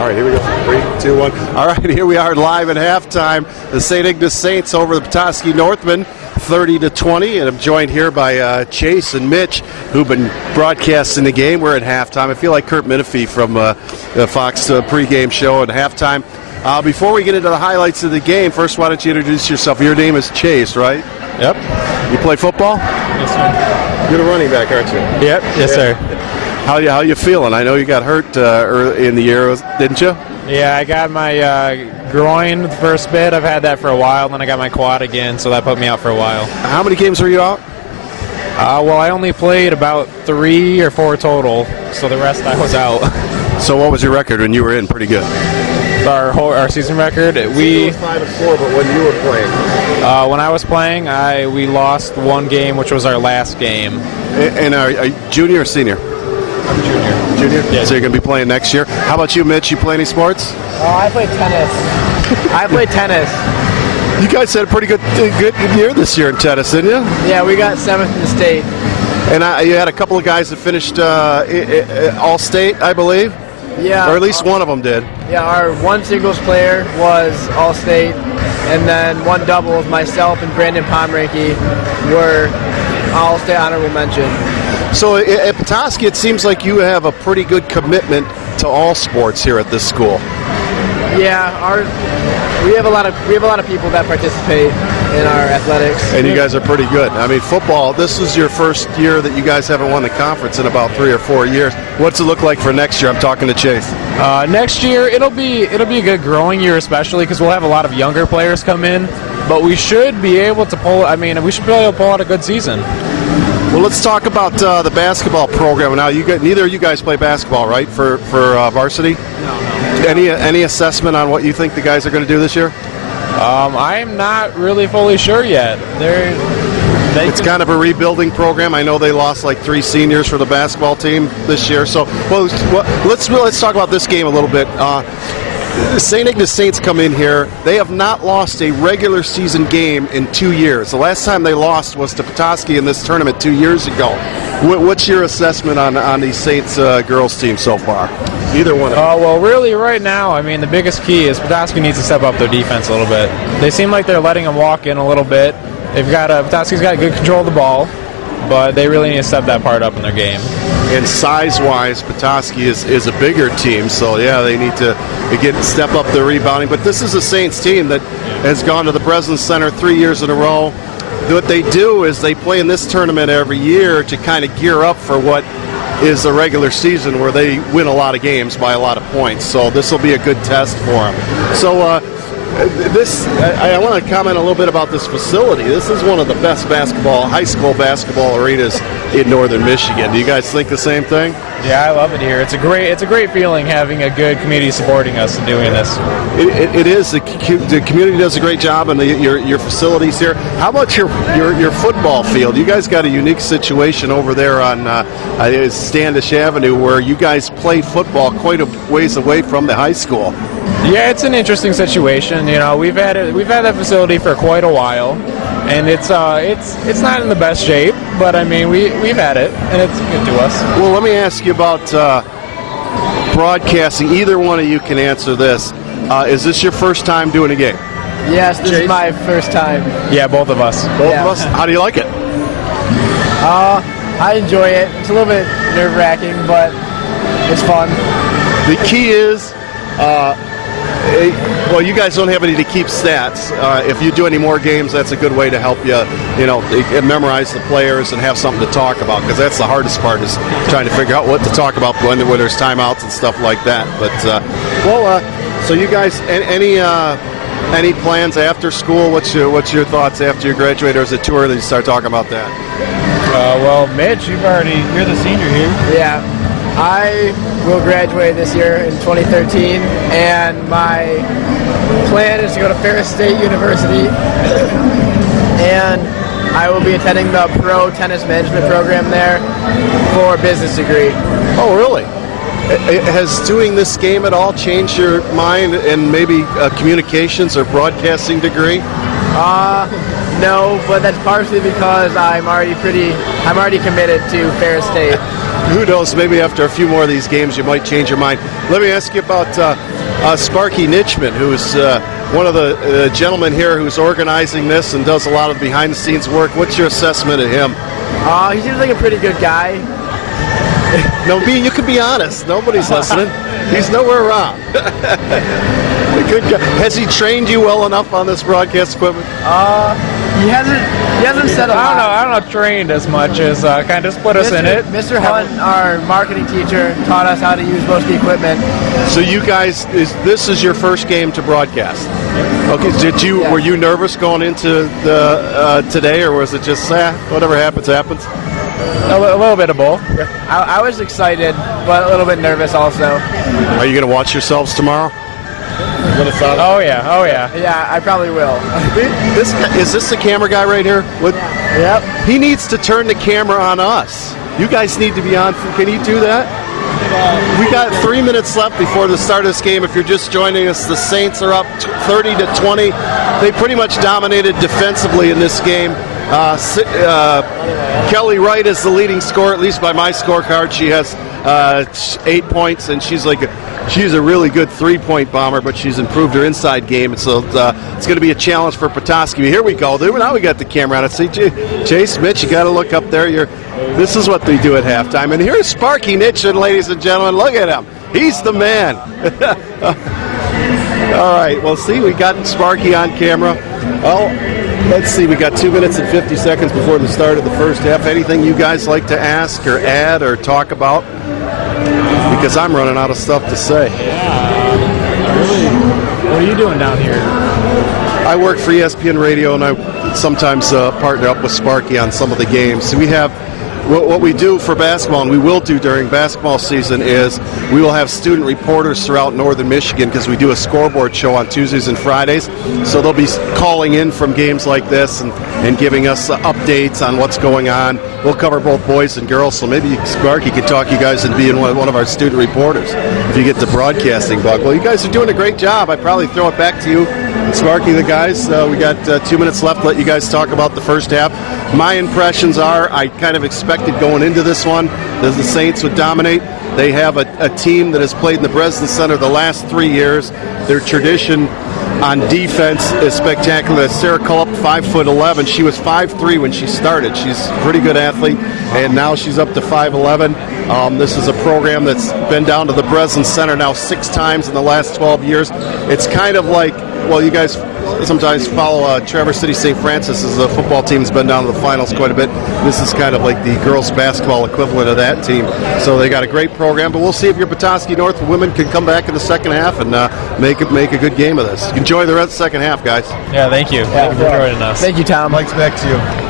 All right, here we go. 3, 2, 1. All right, here we are live at halftime. The St. Ignace Saints over the Petoskey Northmen, 30-20, and I'm joined here by Chase and Mitch, who've been broadcasting the game. We're at halftime. I feel like Kurt Menefee from the Fox pregame show at halftime. Before we get into the highlights of the game, first, why don't you introduce yourself? Your name is Chase, right? Yep. You play football? Yes, sir. You're a running back, aren't you? Yep. Yes, sir. How you feeling? I know you got hurt early in the year, didn't you? Yeah, I got my groin the first bit. I've had that for a while. Then I got my quad again, so that put me out for a while. How many games were you out? Well, I only played about 3 or 4 total, so the rest I was out. So what was your record when you were in? Pretty good. Our season record, we was 5-4, but when you were playing, when I was playing, we lost 1 game, which was our last game. And are you junior or senior? I'm junior. Junior? Yeah. So you're going to be playing next year. How about you, Mitch? You play any sports? Oh, I play tennis. I play tennis. You guys had a pretty good year this year in tennis, didn't you? Yeah, we got 7th in the state. And you had a couple of guys that finished all-state, I believe? Yeah. Or at least one of them did. Yeah, our one singles player was all-state, and then one doubles, myself and Brandon Pomeranke were all-state honorable mention. So at Petoskey, it seems like you have a pretty good commitment to all sports here at this school. Yeah, we have a lot of people that participate in our athletics. And you guys are pretty good. I mean, football, this is your first year that you guys haven't won the conference in about 3 or 4 years. What's it look like for next year? I'm talking to Chase. Next year, it'll be a good growing year, especially because we'll have a lot of younger players come in. But we should be able to pull out a good season. Well, let's talk about the basketball program. Now, neither of you guys play basketball, right, for varsity? No. Any assessment on what you think the guys are going to do this year? I'm not really fully sure yet. It's kind of a rebuilding program. I know they lost like 3 seniors for the basketball team this year. So, let's talk about this game a little bit. St. Ignace Saints come in here. They have not lost a regular season game in 2 years. The last time they lost was to Petoskey in this tournament 2 years ago. What's your assessment on these Saints girls team so far? Either one of them. Well, really, right now, I mean, the biggest key is Petoskey needs to step up their defense a little bit. They seem like they're letting them walk in a little bit. Petoskey's got good control of the ball, but they really need to step that part up in their game. And size-wise, Petoskey is a bigger team, so yeah, they need to step up the rebounding. But this is a Saints team that has gone to the Breslin Center 3 years in a row. What they do is they play in this tournament every year to kind of gear up for what is a regular season where they win a lot of games by a lot of points. So this will be a good test for them. So I want to comment a little bit about this facility. This is one of the best high school basketball arenas in northern Michigan. Do you guys think the same thing? Yeah, I love it here. It's a great feeling having a good community supporting us and doing this. It is. The community does a great job, and your facilities here. How about your football field? You guys got a unique situation over there on Standish Avenue, where you guys play football quite a ways away from the high school. Yeah, it's an interesting situation. You know, we've had that facility for quite a while, and it's not in the best shape, but I mean we've had it, and it's good to us. Well, let me ask you about broadcasting. Either one of you can answer this. Is this your first time doing a game? Yes, this is my first time. Yeah, both of us. Both of us? How do you like it? I enjoy it. It's a little bit nerve-wracking, but it's fun. The key is, well, you guys don't have any to keep stats. If you do any more games, that's a good way to help you, memorize the players and have something to talk about, because that's the hardest part, is trying to figure out what to talk about when there's timeouts and stuff like that. But, so you guys, any plans after school? What's your thoughts after you graduate, or is it too early to start talking about that? Well, Mitch, you're the senior here. Yeah. I will graduate this year in 2013, and my plan is to go to Ferris State University, and I will be attending the Pro Tennis Management program there for a business degree. Oh, really? Has doing this game at all changed your mind and maybe communications or broadcasting degree? No, but that's partially because I'm already committed to Ferris State. who knows, maybe after a few more of these games you might change your mind. Let me ask you about Sparky Nitchman, who's one of the gentlemen here who's organizing this and does a lot of behind-the-scenes work. What's your assessment of him? He seems like a pretty good guy. No, you can be honest. Nobody's listening. He's nowhere around. Good guy. Has he trained you well enough on this broadcast equipment? He hasn't said a lot. I don't know, trained as much as kind of put us in it. Mr. Hunt, our marketing teacher, taught us how to use most of the equipment. So you guys, this is your first game to broadcast? Okay. Were you nervous going into the today, or was it just whatever happens, happens? A little bit of both. I was excited, but a little bit nervous also. Are you going to watch yourselves tomorrow? Oh yeah. Yeah, I probably will. Is this the camera guy right here? Yep. He needs to turn the camera on us. You guys need to be on. Can you do that? We got 3 minutes left before the start of this game. If you're just joining us, the Saints are up 30-20. They pretty much dominated defensively in this game. Kelly Wright is the leading scorer, at least by my scorecard. She has 8 points, and she's a really good three-point bomber, but she's improved her inside game, and so it's going to be a challenge for Petoskey. Here we go. Now we got the camera on it. See, Chase, Mitch, you got to look up there. This is what they do at halftime. And here's Sparky Nitchin, ladies and gentlemen. Look at him. He's the man. All right. Well, see, we got Sparky on camera. Oh, let's see. We got 2 minutes and 50 seconds before the start of the first half. Anything you guys like to ask or add or talk about? Because I'm running out of stuff to say. What are you doing down here? I work for ESPN Radio, and I sometimes partner up with Sparky on some of the games. We have what we do for basketball, and we will do during basketball season, is we will have student reporters throughout northern Michigan because we do a scoreboard show on Tuesdays and Fridays. So they'll be calling in from games like this and giving us updates on what's going on. We'll cover both boys and girls, so maybe Sparky could talk you guys into being one of our student reporters if you get the broadcasting bug. Well, you guys are doing a great job. I'd probably throw it back to you, Sparky, the guys. We got 2 minutes left. Let you guys talk about the first half. My impressions are I kind of expected going into this one that the Saints would dominate. They have a team that has played in the Breslin Center the last 3 years. Their tradition on defense is spectacular. Sarah Culp, 5'11". She was 5'3" when she started. She's a pretty good athlete, and now she's up to 5'11". This is a program that's been down to the Breslin Center now 6 times in the last 12 years. It's kind of like, well, you guys sometimes follow Traverse City St. Francis as a football team that's been down to the finals quite a bit. This is kind of like the girls basketball equivalent of that team. So they got a great program, but we'll see if your Petoskey North women can come back in the second half and make a good game of this. Enjoy the rest of the second half, guys. Yeah, thank you. Thank you for joining us. Thank you, Tom. Mike's back to you.